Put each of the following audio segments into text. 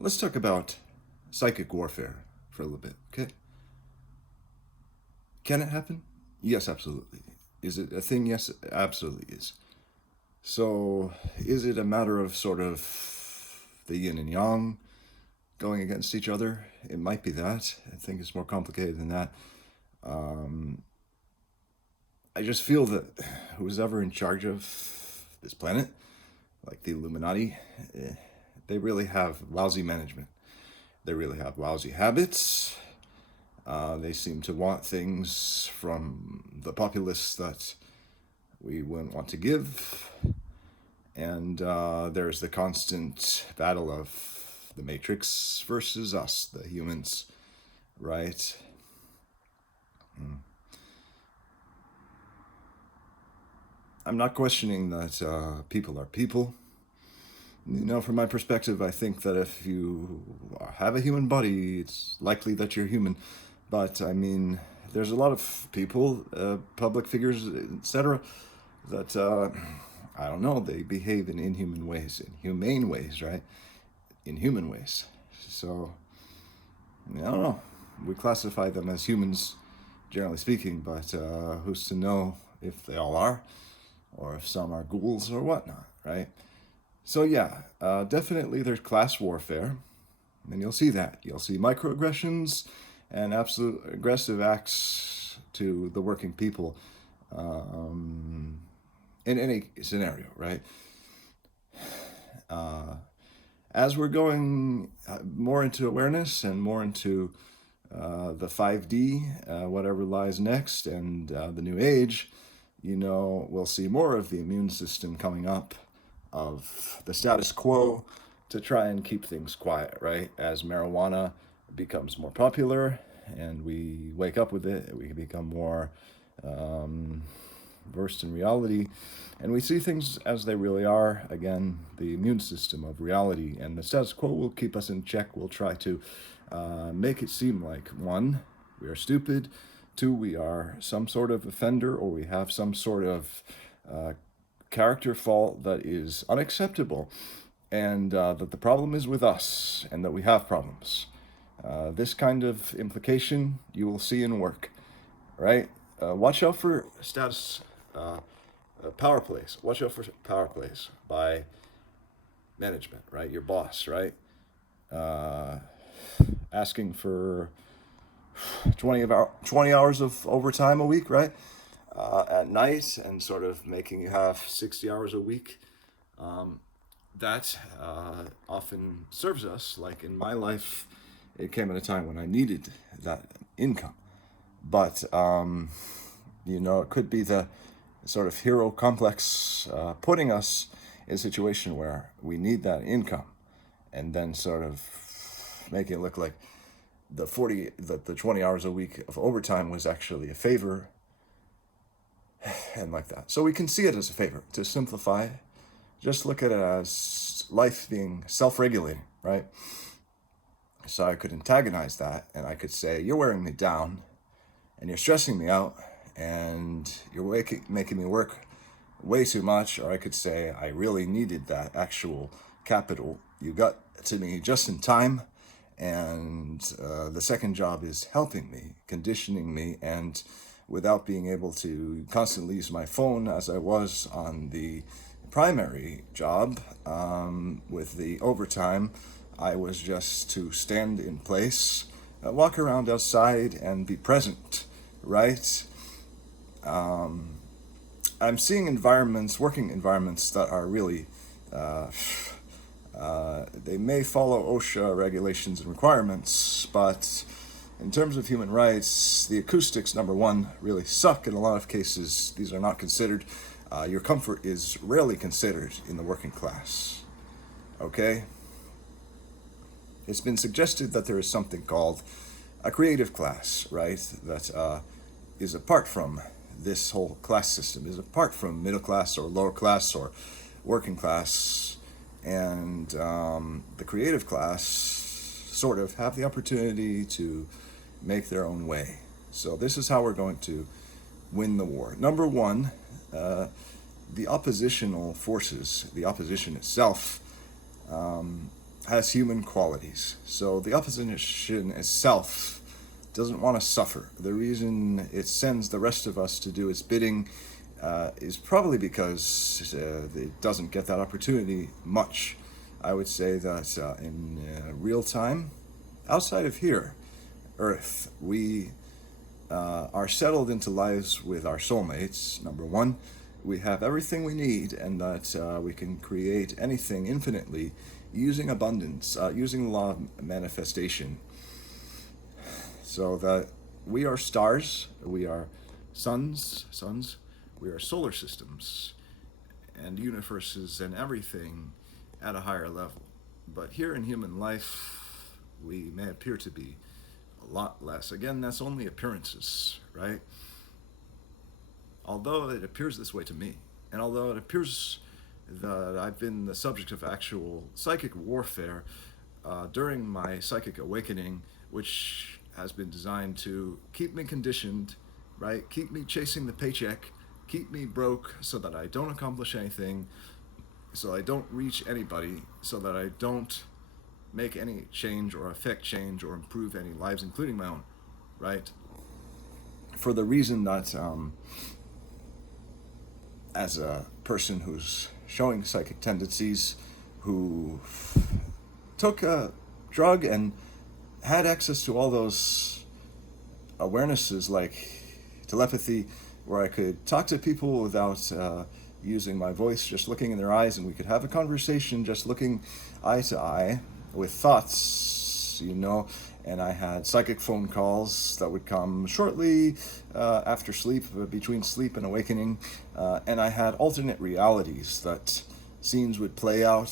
Let's talk about psychic warfare for a little bit, okay? Can it happen? Yes, absolutely. Is it a thing? Yes, it absolutely is. So, is it a matter of sort of the yin and yang going against each other? It might be that. I think it's more complicated than that. Um, I just feel that who's ever in charge of this planet, like the Illuminati, eh, they really have lousy management. They really have lousy habits. They seem to want things from the populace that we wouldn't want to give. And there's the constant battle of the Matrix versus us, the humans, right? I'm not questioning that people are people. From my perspective, I think that if you have a human body, it's likely that you're human. But I mean, there's a lot of people, public figures, etc., that I don't know. They behave in inhuman ways, in humane ways, right? In human ways. So I don't know. We classify them as humans, generally speaking, but who's to know if they all are, or if some are ghouls or whatnot, right? So yeah, definitely there's class warfare, and you'll see that. You'll see microaggressions and absolute aggressive acts to the working people in any scenario, right? As we're going more into awareness and more into the 5D, whatever lies next, and the new age, we'll see more of the immune system coming up, of the status quo, to try and keep things quiet, right? As marijuana becomes more popular and we wake up with it, we become more versed in reality, and we see things as they really are. Again, the immune system of reality, and the status quo will keep us in check. We'll try to make it seem like, one, we are stupid, two, we are some sort of offender, or we have some sort of character fault that is unacceptable, and that the problem is with us, and that we have problems. This kind of implication you will see in work, right? Watch out for status power plays. Watch out for power plays by management, right? Your boss, right? Uh, Asking for 20 hours of overtime a week, right? At night, and sort of making you have 60 hours a week. That often serves us. Like in my life, it came at a time when I needed that income. But, it could be the sort of hero complex putting us in a situation where we need that income, and then sort of making it look like the 20 hours a week of overtime was actually a favor, and like that. So we can see it as a favor. To simplify, just look at it as life being self-regulating, right? So I could antagonize that, and I could say, you're wearing me down, and you're stressing me out, and you're making me work way too much. Or I could say, I really needed that actual capital. You got to me just in time, and the second job is helping me, conditioning me, and without being able to constantly use my phone as I was on the primary job, with the overtime, I was just to stand in place, walk around outside, and be present, right? I'm seeing working environments that are really, they may follow OSHA regulations and requirements, but in terms of human rights, the acoustics, number one, really suck in a lot of cases. These are not considered. Your comfort is rarely considered in the working class, okay? It's been suggested that there is something called a creative class, right? That is apart from this whole class system, is apart from middle class or lower class or working class. And the creative class sort of have the opportunity to make their own way. So this is how we're going to win the war. Number one, the oppositional forces, the opposition itself, has human qualities. So the opposition itself doesn't want to suffer. The reason it sends the rest of us to do its bidding is probably because it doesn't get that opportunity much. I would say that in real time, outside of here, Earth, we are settled into lives with our soulmates, number one. We have everything we need, and that we can create anything infinitely using abundance, using the law of manifestation. So that we are stars, we are suns, we are solar systems, and universes and everything at a higher level. But here in human life, we may appear to be a lot less. Again, that's only appearances, right? Although it appears this way to me, and although it appears that I've been the subject of actual psychic warfare during my psychic awakening, which has been designed to keep me conditioned, right? Keep me chasing the paycheck, keep me broke so that I don't accomplish anything, so I don't reach anybody, so that I don't make any change or affect change or improve any lives, including my own, right? For the reason that as a person who's showing psychic tendencies, who took a drug and had access to all those awarenesses like telepathy, where I could talk to people without using my voice, just looking in their eyes, and we could have a conversation just looking eye to eye with thoughts, and I had psychic phone calls that would come shortly after sleep, between sleep and awakening, and I had alternate realities that scenes would play out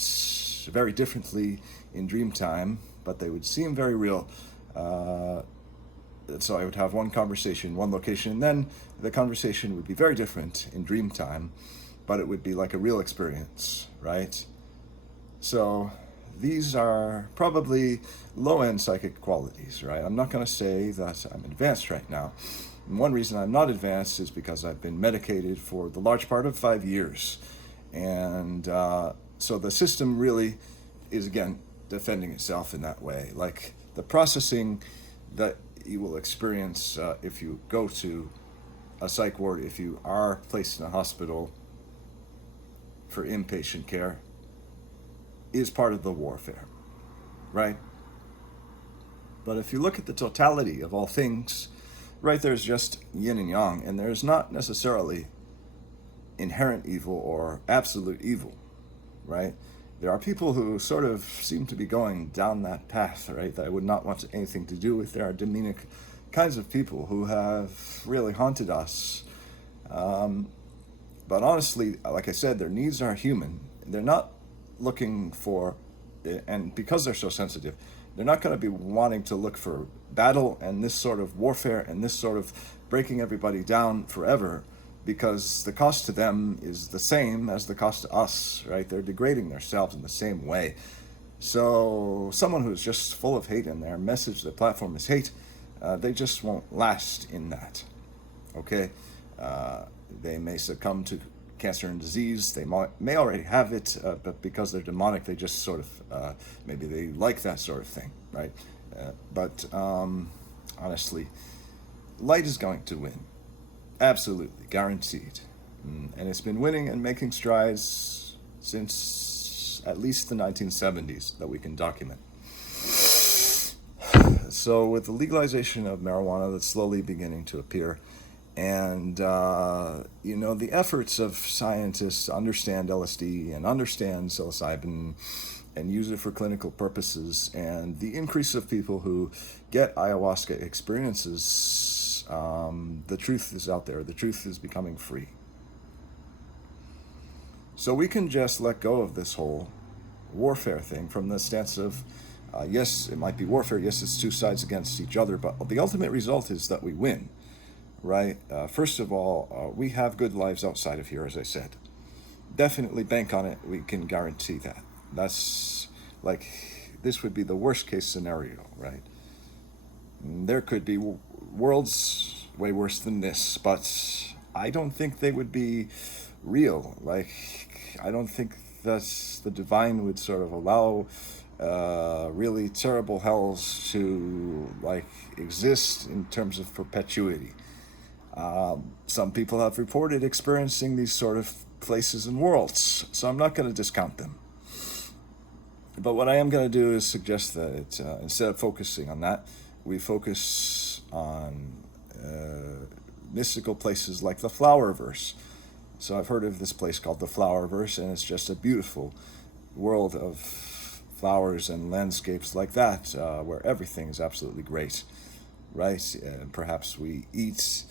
very differently in dream time, but they would seem very real. So I would have one conversation, one location, and then the conversation would be very different in dream time, but it would be like a real experience, right? So these are probably low-end psychic qualities, right? I'm not going to say that I'm advanced right now. And one reason I'm not advanced is because I've been medicated for the large part of 5 years. And so the system really is, again, defending itself in that way. Like the processing that you will experience if you go to a psych ward, if you are placed in a hospital for inpatient care, is part of the warfare, right? But if you look at the totality of all things, right, there's just yin and yang, and there's not necessarily inherent evil or absolute evil, right? There are people who sort of seem to be going down that path, right, that I would not want anything to do with. There are demonic kinds of people who have really haunted us. But honestly, like I said, their needs are human. They're not looking for, and because they're so sensitive, they're not going to be wanting to look for battle and this sort of warfare and this sort of breaking everybody down forever, because the cost to them is the same as the cost to us, right? They're degrading themselves in the same way. So someone who's just full of hate and their message, their platform is hate, they just won't last in that, okay? They may succumb to cancer and disease. They may already have it, but because they're demonic, they just sort of, maybe they like that sort of thing, right? But honestly, light is going to win. Absolutely, guaranteed. And it's been winning and making strides since at least the 1970s that we can document. So with the legalization of marijuana that's slowly beginning to appear, and the efforts of scientists to understand LSD and understand psilocybin and use it for clinical purposes, and the increase of people who get ayahuasca experiences, the truth is out there. The truth is becoming free. So we can just let go of this whole warfare thing from the stance of, yes, it might be warfare. Yes, it's two sides against each other, but the ultimate result is that we win. Right? First of all, we have good lives outside of here, as I said. Definitely bank on it. We can guarantee that. That's like, this would be the worst case scenario, right? There could be worlds way worse than this, but I don't think they would be real. Like, I don't think that the divine would sort of allow really terrible hells to like exist in terms of perpetuity. Some people have reported experiencing these sort of places and worlds, so I'm not going to discount them. But what I am going to do is suggest that instead of focusing on that, we focus on mystical places like the Flowerverse. So I've heard of this place called the Flowerverse, and it's just a beautiful world of flowers and landscapes like that, where everything is absolutely great, right? Perhaps we eat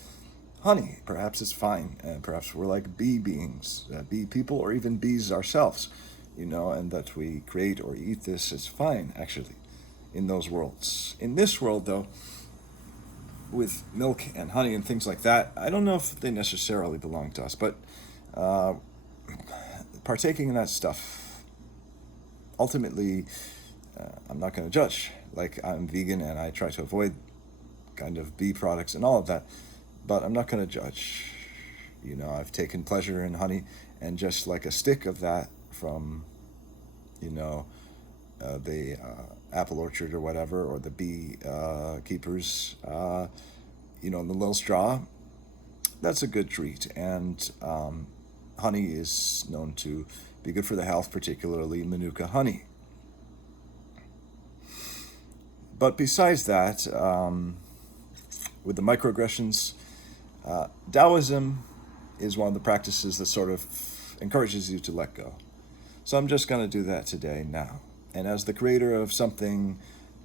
honey. Perhaps it's fine. And perhaps we're like bee beings, bee people, or even bees ourselves, and that we create or eat this is fine, actually, in those worlds. In this world, though, with milk and honey and things like that, I don't know if they necessarily belong to us, but partaking in that stuff, ultimately, I'm not going to judge. Like, I'm vegan and I try to avoid kind of bee products and all of that, but I'm not going to judge. I've taken pleasure in honey, and just like a stick of that from, the apple orchard or whatever, or the bee keepers, the little straw, that's a good treat. And honey is known to be good for the health, particularly Manuka honey. But besides that, with the microaggressions, Taoism is one of the practices that sort of encourages you to let go. So I'm just going to do that today now. And as the creator of something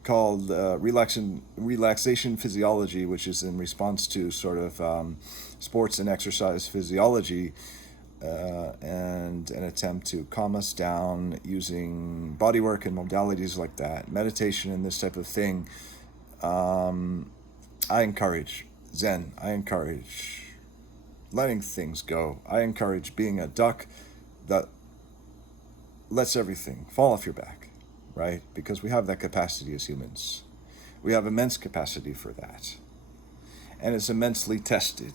called relaxation physiology, which is in response to sort of sports and exercise physiology, and an attempt to calm us down using bodywork and modalities like that, meditation and this type of thing, I encourage Zen. I encourage letting things go. I encourage being a duck that lets everything fall off your back, right? Because we have that capacity as humans. We have immense capacity for that. And it's immensely tested.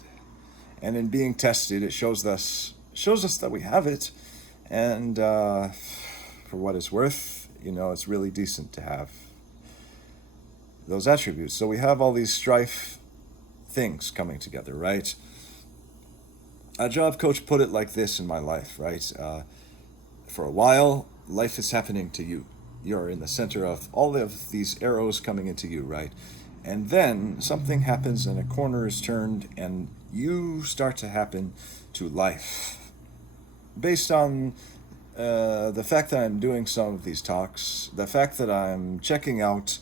And in being tested, it shows us that we have it. And for what it's worth, it's really decent to have those attributes. So we have all these strife things coming together, right? A job coach put it like this in my life, right? For a while, life is happening to you. You're in the center of all of these arrows coming into you, right? And then something happens and a corner is turned and you start to happen to life. Based on the fact that I'm doing some of these talks, the fact that I'm checking out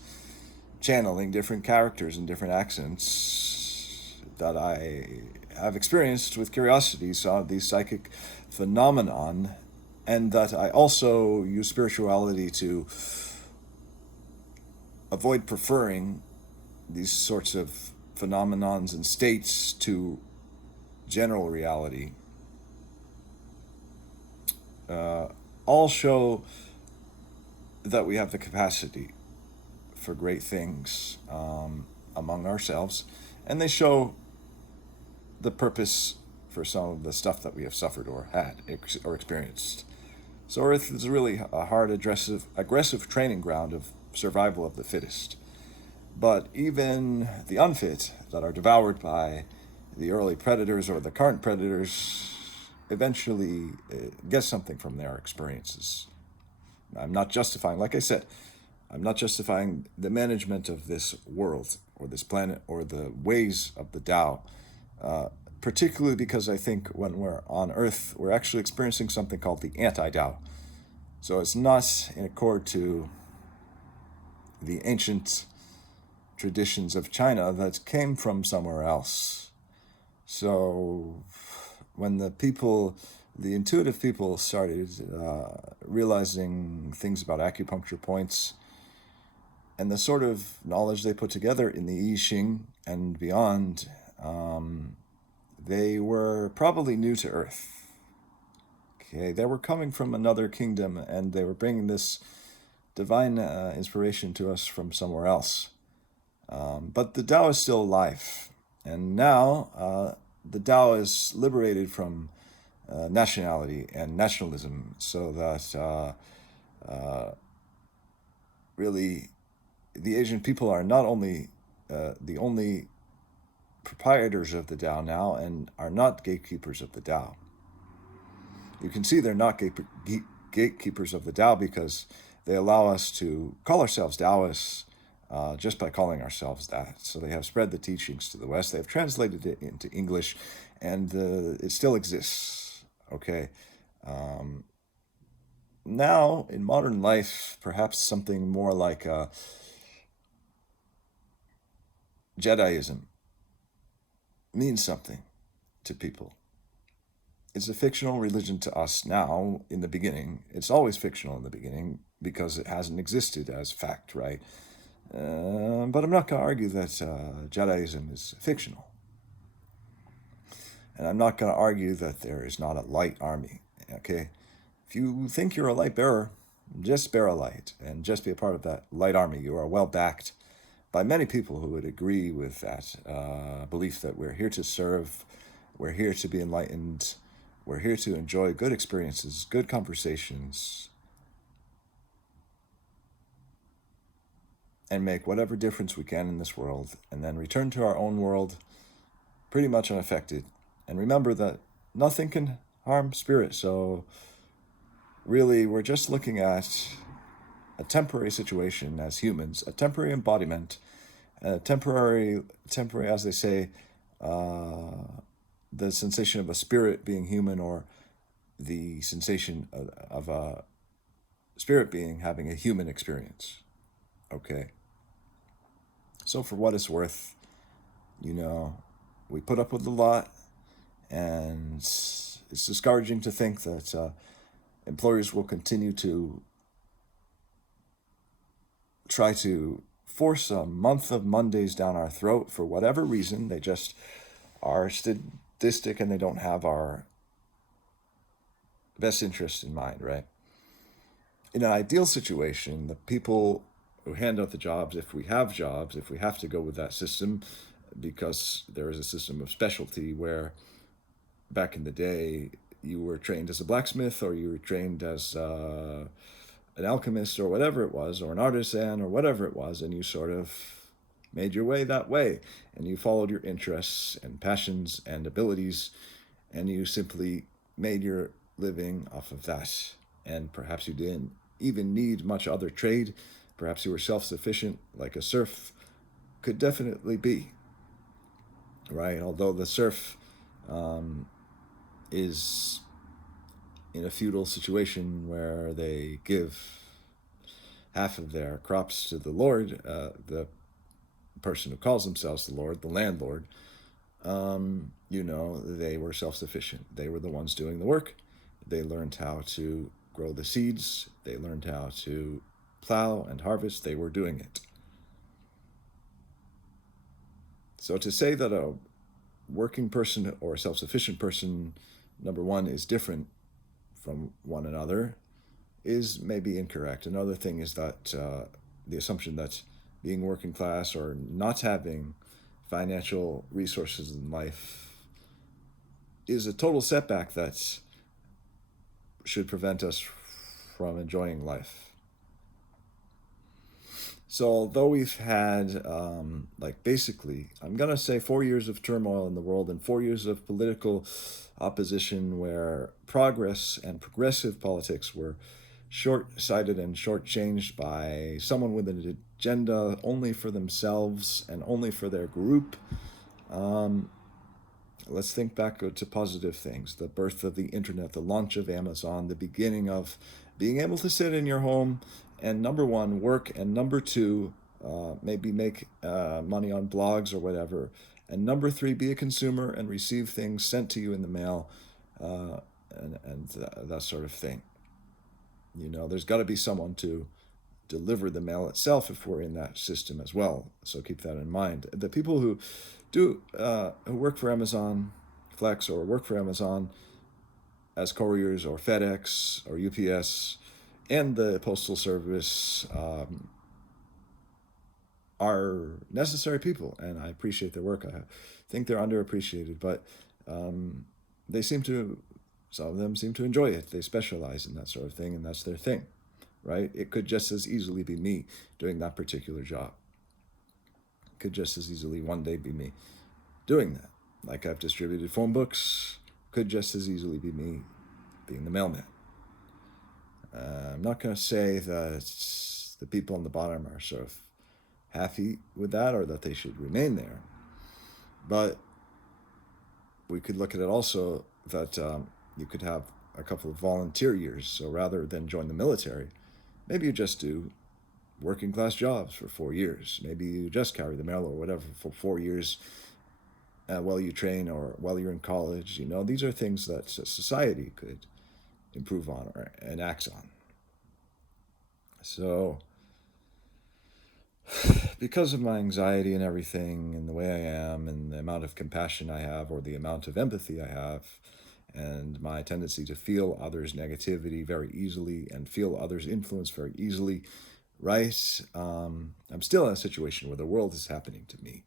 channeling different characters and different accents that I have experienced with curiosity, saw these psychic phenomenon, and that I also use spirituality to avoid preferring these sorts of phenomenons and states to general reality, all show that we have the capacity for great things among ourselves, and they show the purpose for some of the stuff that we have suffered or had or experienced. So Earth is really a hard, aggressive training ground of survival of the fittest. But even the unfit that are devoured by the early predators or the current predators eventually get something from their experiences. I'm not justifying, like I said, I'm not justifying the management of this world or this planet or the ways of the Tao, particularly because I think when we're on Earth, we're actually experiencing something called the anti-Tao. So it's not in accord to the ancient traditions of China that came from somewhere else. So when the intuitive people started realizing things about acupuncture points and the sort of knowledge they put together in the I Ching and beyond, they were probably new to Earth. Okay, they were coming from another kingdom and they were bringing this divine inspiration to us from somewhere else. But the Tao is still alive. And now the Tao is liberated from nationality and nationalism so that really, the Asian people are not only the only proprietors of the Tao now and are not gatekeepers of the Tao. You can see they're not gatekeepers of the Tao because they allow us to call ourselves Taoists just by calling ourselves that. So they have spread the teachings to the West. They've translated it into English, and it still exists. Okay. Now, in modern life, perhaps something more like Jediism means something to people. It's a fictional religion to us now in the beginning. It's always fictional in the beginning because it hasn't existed as fact, right? But I'm not going to argue that Jediism is fictional. And I'm not going to argue that there is not a light army, okay? If you think you're a light bearer, just bear a light and just be a part of that light army. You are well backed by many people who would agree with that belief that we're here to serve, we're here to be enlightened, we're here to enjoy good experiences, good conversations, and make whatever difference we can in this world, and then return to our own world pretty much unaffected. And remember that nothing can harm spirit, so really we're just looking at a temporary situation as humans, a temporary embodiment, a temporary, as they say, the sensation of a spirit being human, or the sensation of a spirit being having a human experience. Okay. So for what it's worth, we put up with a lot, and it's discouraging to think that employers will continue to try to force a month of Mondays down our throat for whatever reason. They just are sadistic and they don't have our best interest in mind, right? In an ideal situation, the people who hand out the jobs, if we have to go with that system, because there is a system of specialty where back in the day you were trained as a blacksmith, or you were trained as an alchemist, or whatever it was, or an artisan, or whatever it was, and you sort of made your way that way, and you followed your interests and passions and abilities, and you simply made your living off of that. And perhaps you didn't even need much other trade. Perhaps you were self-sufficient, like a serf could definitely be, right? Although the serf is in a feudal situation where they give half of their crops to the lord, the person who calls themselves the lord, the landlord. They were self-sufficient. They were the ones doing the work. They learned how to grow the seeds. They learned how to plow and harvest. They were doing it. So to say that a working person or a self-sufficient person, number one, is different from one another is maybe incorrect. Another thing is that the assumption that being working class or not having financial resources in life is a total setback that should prevent us from enjoying life. So although we've had, basically, I'm going to say 4 years of turmoil in the world and 4 years of political opposition where progress and progressive politics were short-sighted and short-changed by someone with an agenda only for themselves and only for their group. Let's think back to positive things. The birth of the internet, the launch of Amazon, the beginning of being able to sit in your home and, number one, work, and number two, maybe make money on blogs or whatever, and number three, be a consumer and receive things sent to you in the mail, and that sort of thing. There's got to be someone to deliver the mail itself if we're in that system as well. So keep that in mind. The people who who work for Amazon Flex or work for Amazon as couriers or FedEx or UPS and the Postal Service are necessary people, and I appreciate their work. I think they're underappreciated, but some of them seem to enjoy it. They specialize in that sort of thing, and that's their thing. right? It could just as easily be me doing that particular job. It could just as easily one day be me doing that. Like I've distributed phone books, could just as easily be me being the mailman. I'm not going to say that the people on the bottom are sort of happy with that or that they should remain there. But we could look at it also that you could have a couple of volunteer years. So rather than join the military, maybe you just do working class jobs for 4 years. Maybe you just carry the mail or whatever for 4 years while you train or while you're in college. You know, these are things that society could improve on or enact on. So, because of my anxiety and everything, and the way I am, and the amount of compassion I have, or the amount of empathy I have, and my tendency to feel others' negativity very easily and feel others' influence very easily, right? I'm still in a situation where the world is happening to me.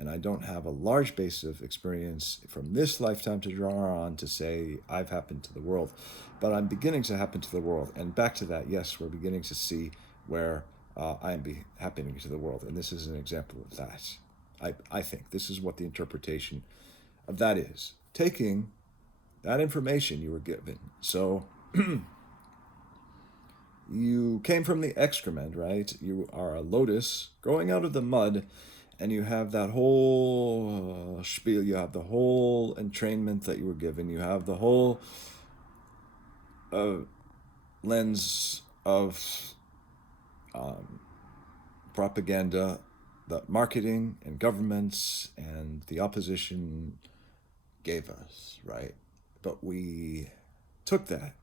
And I don't have a large base of experience from this lifetime to draw on to say I've happened to the world. But I'm beginning to happen to the world. And back to that, yes, we're beginning to see where I am happening to the world. And this is an example of that. I think this is what the interpretation of that is. Taking that information you were given. So you came from the excrement, right? You are a lotus growing out of the mud, and you have that whole spiel. You have the whole entrainment that you were given. You have the whole lens of propaganda that marketing and governments and the opposition gave us, right? But we took that,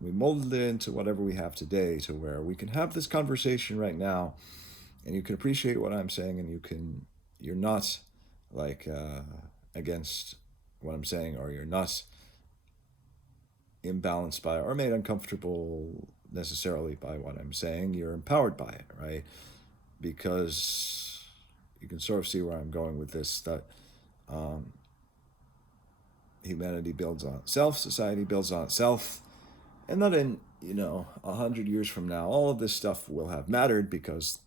we molded it into whatever we have today, to where we can have this conversation right now, and you can appreciate what I'm saying, and you're not like against what I'm saying, or you're not imbalanced by or made uncomfortable necessarily by what I'm saying. You're empowered by it, right? Because you can sort of see where I'm going with this, that humanity builds on itself, society builds on itself, and that in 100 years from now, all of this stuff will have mattered, because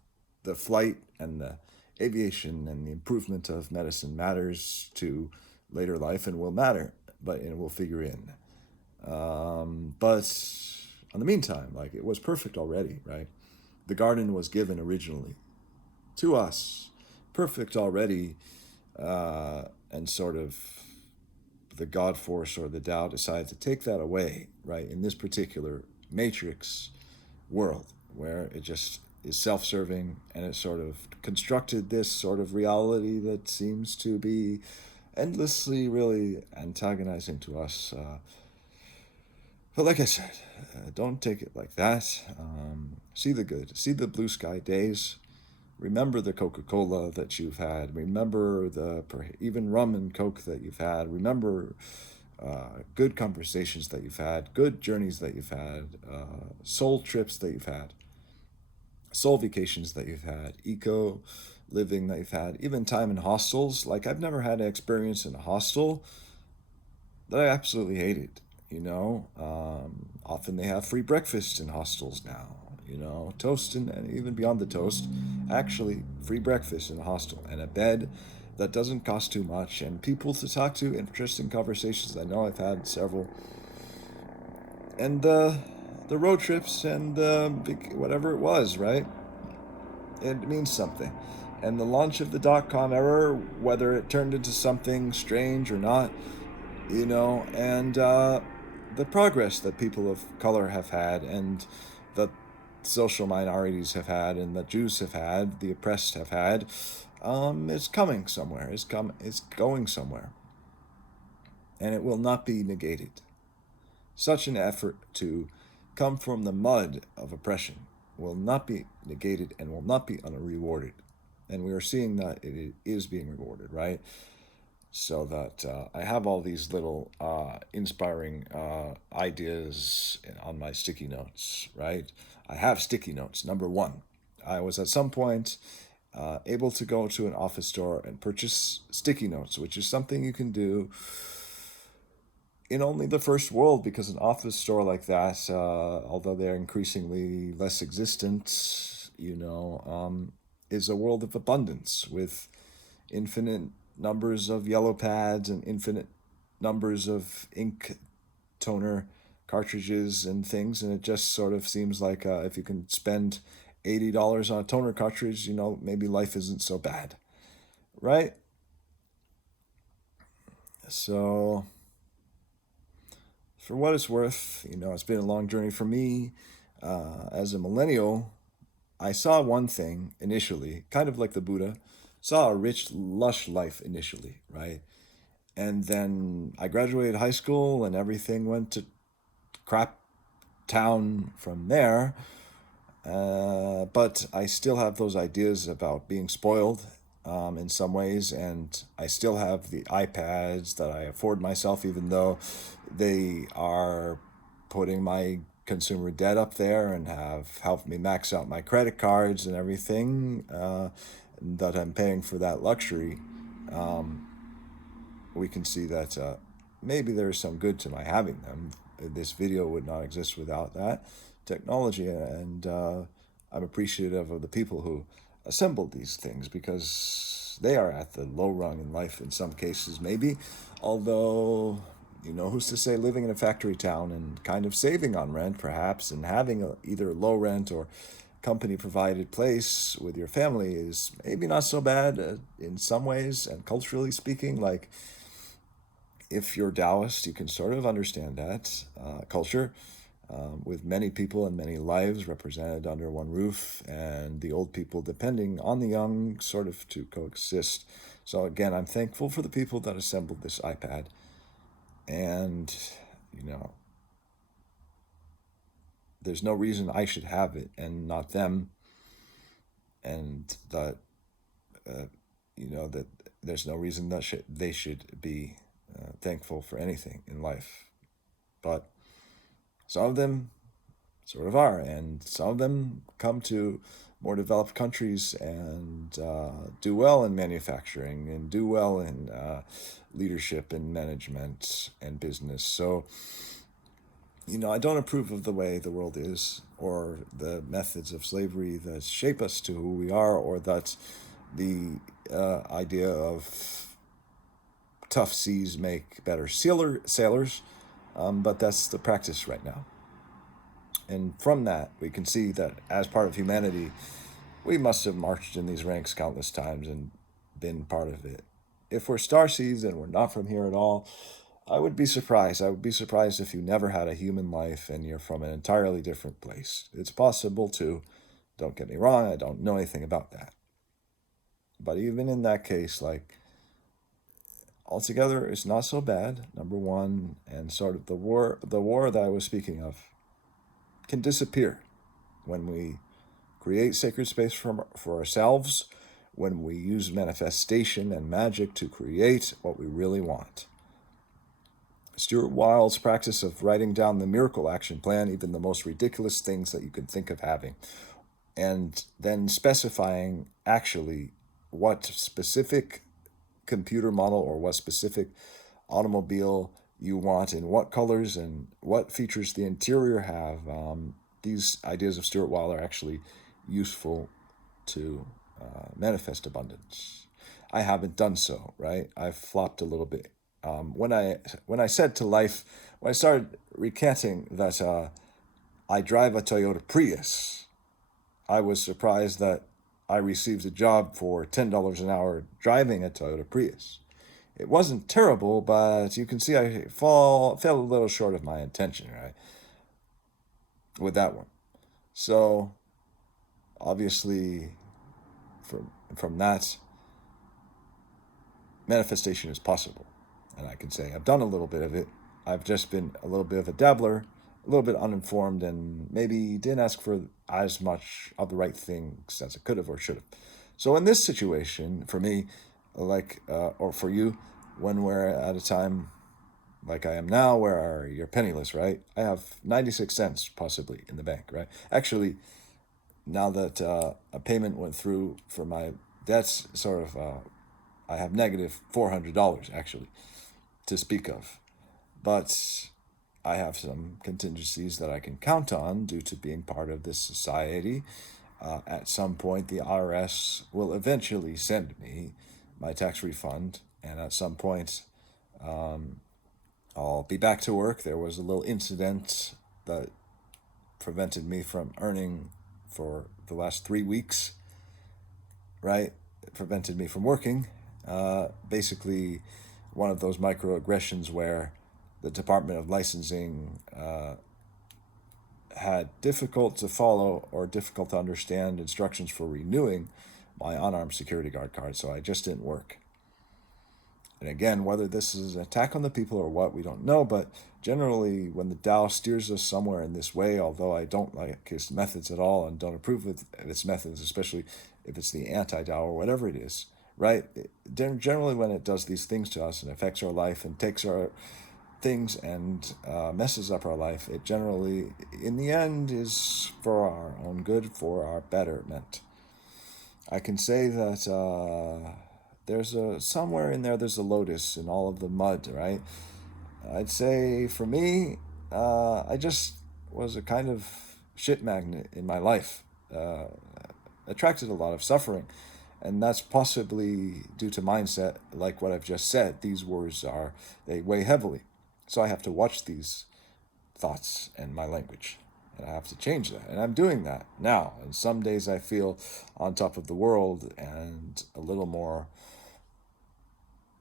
the flight and the aviation and the improvement of medicine matters to later life and will matter, but it will figure in. But in the meantime, like, it was perfect already, right? The garden was given originally to us, perfect already, and sort of the God force or the Tao decided to take that away, right? In this particular matrix world, where it just is self-serving, and it sort of constructed this sort of reality that seems to be endlessly really antagonizing to us. But like I said, don't take it like that. See the good, see the blue sky days. Remember the Coca-Cola that you've had. Remember the even rum and Coke that you've had. Remember good conversations that you've had, good journeys that you've had, soul trips that you've had, soul vacations that you've had, eco living that you've had, even time in hostels. Like, I've never had an experience in a hostel that I absolutely hated. Often they have free breakfast in hostels now. Toast and even beyond the toast, actually free breakfast in a hostel, and a bed that doesn't cost too much, and people to talk to, interesting conversations. I know I've had several. And the road trips and whatever it was, right? It means something. And the launch of the dot-com era, whether it turned into something strange or not, and the progress that people of color have had, and that social minorities have had, and that Jews have had, the oppressed have had, it's coming somewhere. It's going somewhere. And it will not be negated. Such an effort to come from the mud of oppression will not be negated and will not be unrewarded. And we are seeing that it is being rewarded, right? So that I have all these little inspiring ideas on my sticky notes, right? I have sticky notes. Number one, I was at some point able to go to an office store and purchase sticky notes, which is something you can do in only the first world, because an office store like that, although they're increasingly less existent, is a world of abundance with infinite numbers of yellow pads and infinite numbers of ink toner cartridges and things. And it just sort of seems like if you can spend $80 on a toner cartridge, maybe life isn't so bad, right? So, for what it's worth, it's been a long journey for me. As a millennial, I saw one thing initially, kind of like the Buddha, saw a rich, lush life initially, right? And then I graduated high school and everything went to crap town from there. But I still have those ideas about being spoiled in some ways, and I still have the iPads that I afford myself, even though they are putting my consumer debt up there and have helped me max out my credit cards and everything that I'm paying for that luxury. We can see that maybe there's some good to my having them. This video would not exist without that technology, and I'm appreciative of the people who assembled these things, because they are at the low rung in life in some cases, maybe. Although, who's to say living in a factory town and kind of saving on rent, perhaps, and having either low rent or company provided place with your family is maybe not so bad in some ways, and culturally speaking, like, if you're Taoist, you can sort of understand that culture with many people and many lives represented under one roof, and the old people depending on the young sort of to coexist. So again, I'm thankful for the people that assembled this iPad, and there's no reason I should have it and not them, and that that there's no reason that they should be thankful for anything in life. But some of them sort of are, and some of them come to more developed countries and do well in manufacturing and do well in leadership and management and business. So, I don't approve of the way the world is, or the methods of slavery that shape us to who we are, or that the idea of tough seas make better sailors, but that's the practice right now. And from that, we can see that as part of humanity, we must have marched in these ranks countless times and been part of it. If we're starseeds and we're not from here at all, I would be surprised. I would be surprised if you never had a human life and you're from an entirely different place. It's possible too. Don't get me wrong, I don't know anything about that. But even in that case, like, altogether, it's not so bad, number one, and sort of the war that I was speaking of can disappear when we create sacred space for ourselves, when we use manifestation and magic to create what we really want. Stuart Wilde's practice of writing down the miracle action plan, even the most ridiculous things that you could think of having, and then specifying actually what specific computer model or what specific automobile you want in what colors and what features the interior have. These ideas of Stuart Wilde are actually useful to manifest abundance. I haven't done so, right? I've flopped a little bit. When I said to life, when I started recanting that I drive a Toyota Prius, I was surprised that I received a job for $10 an hour driving a Toyota Prius. It wasn't terrible, but you can see I fell a little short of my intention, right? With that one. So, obviously, from that, manifestation is possible. And I can say I've done a little bit of it. I've just been a little bit of a dabbler, a little bit uninformed, and maybe didn't ask for as much of the right things as I could have or should have. So in this situation, for me, or for you, when we're at a time like I am now, where you're penniless, right? I have 96 cents possibly in the bank, right? Actually, now that a payment went through for my debts, I have negative $400 actually to speak of. But I have some contingencies that I can count on due to being part of this society. At some point, the IRS will eventually send me my tax refund, and at some point, I'll be back to work. There was a little incident that prevented me from earning for the last 3 weeks, right? It prevented me from working. Basically, one of those microaggressions where the Department of Licensing had difficult to follow or difficult to understand instructions for renewing my unarmed security guard card, so I just didn't work. And again, whether this is an attack on the people or what, we don't know, but generally when the Tao steers us somewhere in this way, although I don't like his methods at all and don't approve of its methods, especially if it's the anti-Tao or whatever it is, right? Generally when it does these things to us and affects our life and takes our things and messes up our life, it generally, in the end, is for our own good, for our betterment. I can say that there's somewhere in there, there's a lotus in all of the mud, right? I'd say for me, I just was a kind of shit magnet in my life, attracted a lot of suffering. And that's possibly due to mindset, like what I've just said. These words they weigh heavily. So I have to watch these thoughts and my language. And I have to change that. And I'm doing that now. And some days I feel on top of the world and a little more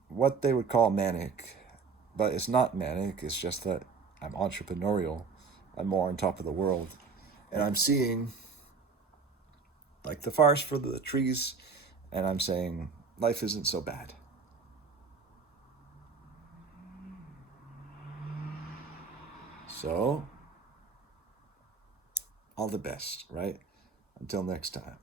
what they would call manic. But it's not manic, it's just that I'm entrepreneurial. I'm more on top of the world. And I'm seeing like the forest for the trees, and I'm saying life isn't so bad. So, all the best, right? Until next time.